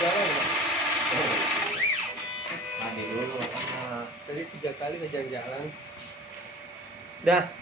jalan ya. Mandi dulu karena Tadi 3 kali ngejar jalan. Dah.